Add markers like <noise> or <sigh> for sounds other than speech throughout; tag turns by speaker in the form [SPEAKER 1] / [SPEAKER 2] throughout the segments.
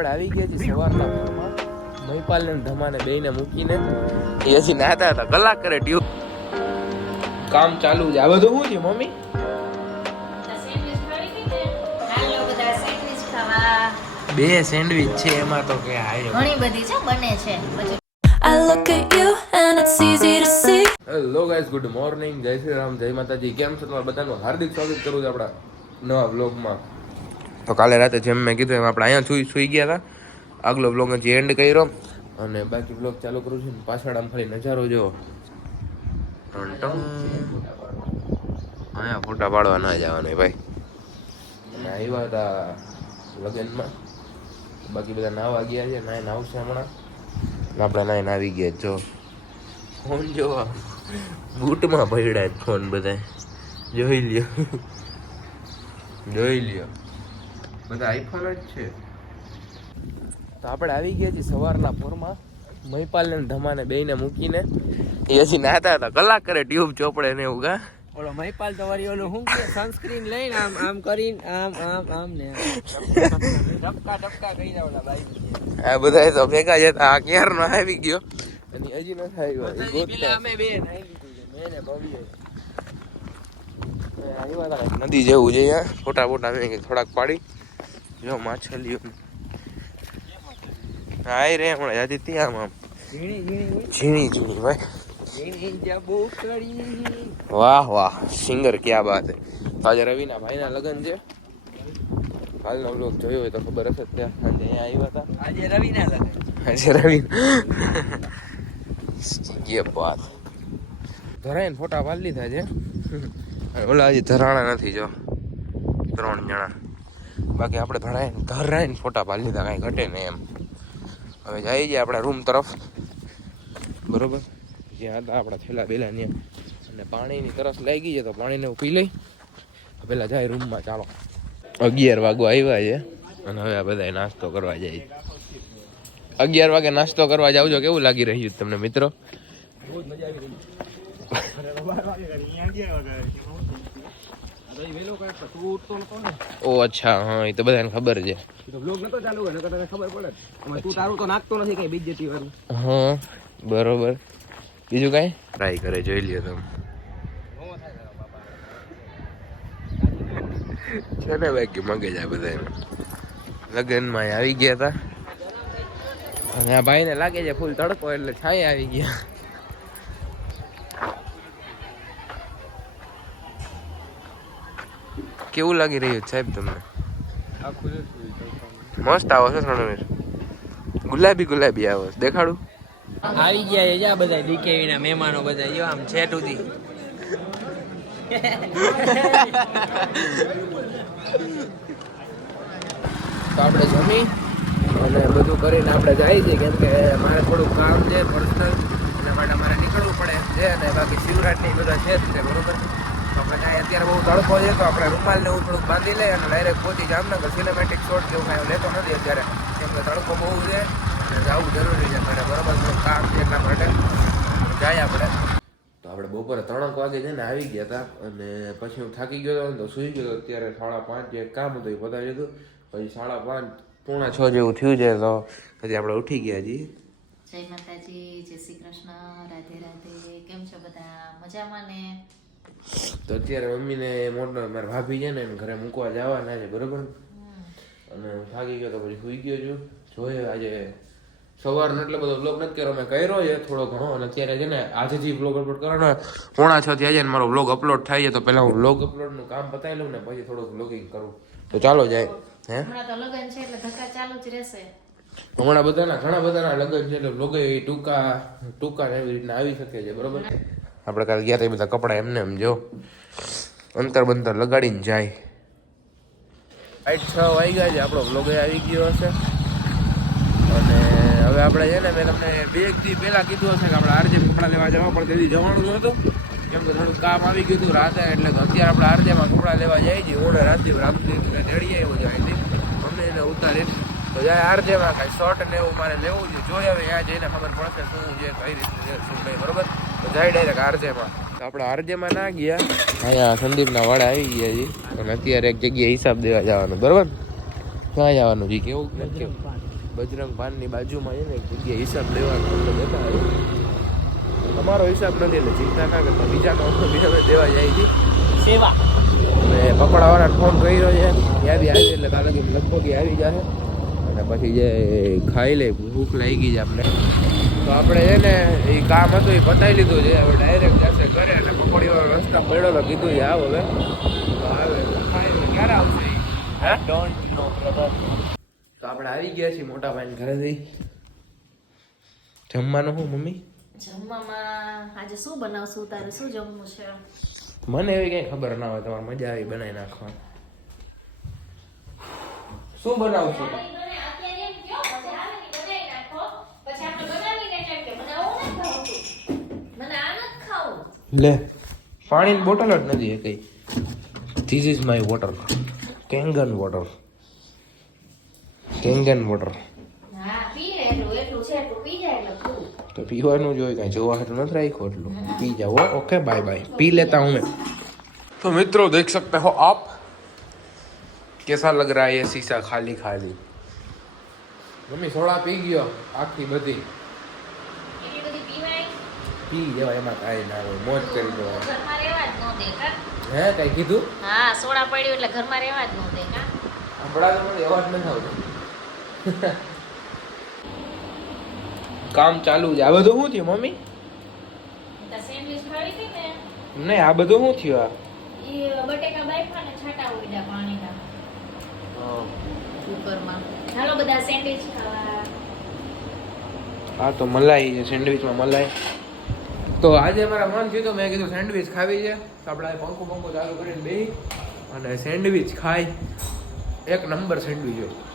[SPEAKER 1] આપણે આવી ગયા છીએ સવારના પોરમાં મહીપાલ ને ધમાને બેને મૂકીને. એ હજી નાતા હતા કલાક કરે ટ્યુબ કામ ચાલુ છે. આ બધું શું છે મમ્મી? બે સેન્ડવિચ છે એમાં તો કે હાય
[SPEAKER 2] ઘણી બધી છે બને છે
[SPEAKER 3] I look at you and it's easy to see.
[SPEAKER 1] Hello guys good morning જય શ્રી રામ જય માતાજી. કેમ છો તમારા બધાનું? હાર્દિક સ્વાગત કરું છું આપણા નવા વ્લોગમાં તો કાલે રાતે જેમ મેં કીધું એમ આપણે અહીંયા સુઈ સુઈ ગયા હતા. આગલો બ્લોગ હજી એન્ડ કર્યો. અને બાકી બ્લોગ ચાલુ કરું છું પાછળ આમ ખાલી નજારો જો ટન ટન. અહીંયા ફોટા પાડવા ના જવાના ભાઈ. અને આવ્યા હતા લગ્નમાં. બાકી બધા નાવા ગયા છે, નાય નાવશે હમણાં. આપણે નાય આવી ગયા જો. ફોન જોવા. બૂટમાં પડ્યા ફોન બધા જોઈ લ્યો. જોઈ લ્યો. બધા આઈફોન જ છે. તો આપણે આવી ગયા છીએ સવારના પોરમાં. મહીપાલ ને ધમાને બેને મૂકીને. એ હજી નાતા હતા. કલાક કરે ટ્યુબ ચોપડે ને એવું કા
[SPEAKER 4] ઓલો મહીપાલ તો વળી ઓલું શું કે સનસ્ક્રીન લઈને આમ આમ કરીને આમ આમ આમ ને ટપકા ડબકા કરી દે ઓલા ભાઈ.
[SPEAKER 1] આ બધા તો ભેગા જતા આ ક્યારનો આવી ગયો? અને હજી નથી
[SPEAKER 4] થાય પેલા. અમે બે નાઈ લીધું છે. મેં ને ભવ્ય.
[SPEAKER 1] હતા નદી જેવું છે અહીંયા. ફોટા ફોટા થોડાક પાડી. જો માછલીઓ. હાય રે હમણાં યાદ હતી આમ
[SPEAKER 4] આમ ઝીણી
[SPEAKER 1] ઝીણી ભાઈ. વાહ વાહ સિંગર ક્યાં બાત હે. આજે રવિના ભાઈના લગન છે. કાલનો બ્લોગ જોયો હોય તો ખબર હશે ત્યાં. સાંજે અહીંયા આવ્યા હતા.
[SPEAKER 4] આજે રવિના લગન
[SPEAKER 1] આજે રવિ યે બાત ધરાઈને ફોટા પાડી લીધા છે. ઓલા આજે ધરાણા નથી જો. ત્રણ જણા. બાકી આપણે ભરાઈને ઘર રહીને ફોટા પાડી લીધા, કાંઈ ઘટે નહીં એમ. હવે જઈએ છીએ આપણા રૂમ તરફ. બરોબર? જ્યાં હતા આપણા થેલા બેલા ત્યાં. અને પાણીની તરસ લાગી છે તો પાણીને હું પી લઈ. પહેલાં જાય રૂમમાં, ચાલો. અગિયાર વાગો આવ્યા છે. અને હવે આ બધા નાસ્તો કરવા જાય અગિયાર વાગે નાસ્તો કરવા જાવ છો કેવું લાગી રહ્યું તમને, મિત્રો? ઓ અચ્છા હા એ તો બધાને ખબર છે.
[SPEAKER 4] તો બ્લોગ નતો ચાલુ હોય નકર તને ખબર પડે આમાં તું તારું તો નાખતો નથી કઈ બીજેતી વાળું
[SPEAKER 1] હા બરોબર. બીજું કાંઈ? ટ્રાય કરે જોઈ લ્યો તમે. છે ને બાકી મગે જાય બધા લગ્નમાં આવી ગયા હતા અને આ ભાઈને લાગે છે ફૂલ તડકો એટલે છાય આવી ગયા. કેવું લાગી રહ્યું છે સાહેબ તમને? મસ્ત આવો છો સણવીર ગુલાબી ગુલાબી આવો છે. દેખાડું.
[SPEAKER 4] આવી ગયા છે જા બધા ડીકેવી ના મહેમાનો બધા. જો આમ છે સુધી <laughs>
[SPEAKER 1] તો આપણે જમી અને બધું કરીને આપણે જાય છીએ કેમ કે મારે થોડું કામ છે પર્સનલ એના માટે મારે નીકળવું પડે એમ છે અને બાકી શિવરાજની બધા છે જ બરોબર? આપણે અત્યારે બહુ તડકો છે તો આપણે રૂમાલ ને એવું થોડુંક બાંધી લઈએ અને ડાયરેક્ટ પહોંચી જામનગર સિનેમેટિક શોટ જેવું કાંઈ લેતો નથી અત્યારે. કેમ કે તડકો બહુ છે અને જવું જરૂરી છે મારે બરોબર થોડું કામ છે એટલા માટે. જાય આપણે. તો આપણે બપોરે ત્રણક વાગે છે ને આવી ગયા હતા અને પછી હું થાકી ગયો હતો તો સૂઈ ગયો અત્યારે સાડા પાંચ જે કામ હતું એ પતાવી લીધું પછી સાડા પાંચ પોણા છ જેવું થયું છે તો પછી આપણે ઉઠી ગયા છીએ.
[SPEAKER 2] જય માતાજી જય શ્રી કૃષ્ણ રાધે રાધે. કેમ છો બધા? મજામાં ને?
[SPEAKER 1] તો અત્યારે મમ્મીને મોટો મારા ભાભી છે ને એને ઘરે મૂકવા જવાના છે બરોબર? અને થાકી ગયો તો પછી સુઈ ગયો છું. જોઈએ આજે સવારનો એટલો બધો બ્લોગ નથી કર્યો મેં કર્યો છે થોડો ઘણો. અને અત્યારે છે ને આજેથી બ્લોગ અપલોડ કરવાનો પોણા છ થયા છે ને મારો બ્લોગ અપલોડ થાય છે તો પહેલાં હું બ્લોગ અપલોડનું કામ પતાવી લઉં ને પછી થોડુંક બ્લોગિંગ કરું. તો ચાલો જાય હે?
[SPEAKER 2] હમણાં જ
[SPEAKER 1] બધાના ઘણા બધાના લગ્ન છે એટલે બ્લોગ ટૂંકા ટૂંકા એવી રીતના આવી શકે છે બરોબર? આપણે કાલે ગયા હતા બધા કપડાં એમને એમ જો. અંતર બંતર લગાડીને જાય. આઠ છ વાગ્યા છે, આપણો બ્લોગ આવી ગયો હશે. અને હવે આપણે છે ને મેં તમને બે એક દી પહેલા કીધું હશે કે આપણે આરજે કપડાં લેવા જવા પણ તેથી જવાનું નહોતું. કેમ કે થોડું કામ આવી ગયું હતું રાતે, એટલે અત્યારે આપણે આરજેમાં કપડાં લેવા જાય છે ઓડે રાતથી રાતથી તેડીએ આવ્યો છે અહીંથી. અમને એને ઉતારી તો જાય આરજેમાં કાંઈ શર્ટ ને એવું મારે લેવું છે. જોઈએ હવે ત્યાં જઈને ખબર પડશે શું છે, કઈ રીતે શું નહીં, બરોબર? તો જાય ડાયરેક્ટ આરજેમાં તો આપણે આરજેમાં ના ગયા. અહીંયા સંદીપના વાડા આવી ગયા છે. અને અત્યારે એક જગ્યાએ હિસાબ દેવા જવાનું બરોબર? ક્યાં જવાનું છે? કેવું નથી? બજરંગ પાનની બાજુમાં છે ને એક જગ્યાએ હિસાબ લેવાનો એટલે દેતા હિસાબ નથી એટલે ચિંતા ના કરતા બીજાનો બીજા દેવા જાય છે.
[SPEAKER 4] સેવા.
[SPEAKER 1] ને પકડાવાળાને ફોન કર્યો છે. એ બી આવી એટલે કાલે લગભગ આવી જશે. અને પછી જે ખાઈ લે ભૂખ લાગી છે આપણે તો આપણે છે ને એ કામ હતું એ પતાવી લીધું છે. હવે ડાયરેક્ટ જશે ઘરે અને પકોડીવાળો રસ્તા પડ્યો તો કીધું છે આવ હવે આવે. ક્યારે આવશે? હે?
[SPEAKER 4] ડોન્ટ નો બ્રધર
[SPEAKER 1] તો આપણે આવી ગયા છીએ મોટા ભાઈ ઘરેથી. જમવાનું શું મમ્મી?
[SPEAKER 2] જમવામાં આજે શું બનાવશું? તારે શું જમવું છે?
[SPEAKER 1] મને એવી કઈ ખબર ના હોય તમારે મજા આવી બનાવી નાખવા શું બનાવશું
[SPEAKER 2] અત્યારે એમ કયો પછી આવે ને બનાવી નાખો પછી આપણે બનાવીને કેમ કે મને આવું નથી ભાવતું મને આ નથી ખાવું
[SPEAKER 1] લે પાણીની બોટલ જ નથી એ કઈ this is my water Kangen water Kangen water
[SPEAKER 2] હા પી લે એટલું એટલું છે એટલું પી જાય એટલે પૂરું
[SPEAKER 1] તો પીવાનું જોઈએ કાંઈ જોવા હાટું નથી રાખ્યું એટલું પી જાઓ ઓકે બાય બાય पी लेता हूँ मैं तो मित्रों देख सकते हो आप कैसा लग रहा है ये शीशा खाली खाली મમ્મી સોડા પી ગયો આખી બધી
[SPEAKER 2] એટલી બધી પીવાય
[SPEAKER 1] પી જવાય એમાં કાંઈ ના હોય મોજ કરી દો
[SPEAKER 2] ઘરમાં રહેવા જ ન દે કા?
[SPEAKER 1] હે કાંઈ કીધું?
[SPEAKER 2] હા સોડા પડ્યું એટલે ઘરમાં રહેવા જ ન દે કા?
[SPEAKER 1] હમણાં તો મને અવાજ નથી આવતો. કામ ચાલુ છે. આ બધું શું થયું મમ્મી? નહીં આ બધું શું થયું
[SPEAKER 2] આ? બટેકા બાફા ને છાટા ઉડ્યા પાણીના.
[SPEAKER 1] આ
[SPEAKER 2] કુકરમાં. હાલો બધા સેન્ડવિચ ખાવા.
[SPEAKER 1] આ તો મલાઈ છે સેન્ડવિચમાં મલાઈ. તો આજે મારા મન થયું તો મેં કીધું સેન્ડવિચ ખાવી છે. તો આપણે પંખો પંખો ચાલુ કરીને બે અને સેન્ડવિચ ખાઈ. એક નંબર સેન્ડવિચ. હોય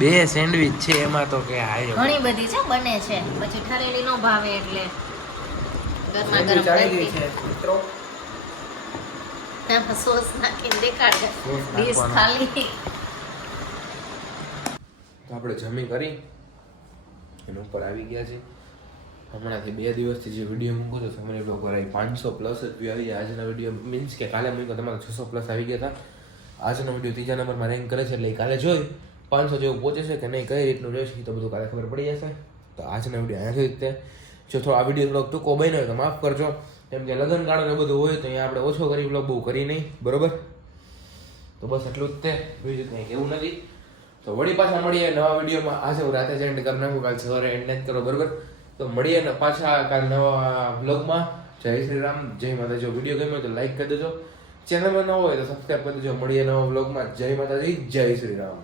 [SPEAKER 1] બે સેન્ડવિચ છે એમાં તો કે હાય
[SPEAKER 2] ઘણી બધી છે બને છે. પછી ઠરેલી નો ભાવે એટલે ગરમા ગરમ ચાલી
[SPEAKER 1] છે મિત્રો.
[SPEAKER 2] સોસ નાખીને દેખાડે ડીશ ખાલી.
[SPEAKER 1] તો આપણે જમી કરી. એના ઉપર આવી ગયા છે. હમણાંથી બે દિવસથી જે વીડિયો મૂકું તો ફેમિલી બ્લોગ પર પાંચસો પ્લસ જ આવી ગયા. આજના વીડિયો મીન્સ કે કાલે મૂક્યો તમારા છસો પ્લસ આવી ગયા હતા. આજનો વીડિયો ત્રીજા નંબરમાં રેન્ક કરે છે, એટલે કાલે જોઈ, પાંચસો જેવું પહોંચે છે કે નહીં, કઈ રીતનું રહેશે તો બધું કાલે ખબર પડી જશે. તો આજના વીડિયો અહીંયા જ તે. જો થોડો આ વીડિયો બ્લોગ ટૂંકો બન્યો તો માફ કરજો. કેમ કે લગ્ન ગાળો ને બધું હોય, તો અહીંયા આપણે ઓછો કરી બ્લોગ બહુ કરી નહીં. બરોબર? તો બસ એટલું જ તે. બીજું કંઈ કેવું નથી. તો વળી પાછા મળીએ નવા વિડીયોમાં. આજે હું રાતે જ કરી નાખું, કાલ સવારે એન્ડ નથી કરો, બરોબર? તો મળીએ ને, પાછા કાલ નવા બ્લોગમાં જય શ્રી રામ, જય માતા જો વીડિયો ગમ્યો તો લાઈક કરી દેજો. ચેનલમાં ન હોય તો સબસ્ક્રાઈબ કરી દેજો. મળીએ નવા બ્લોગમાં જય માતાજી, જય શ્રી રામ.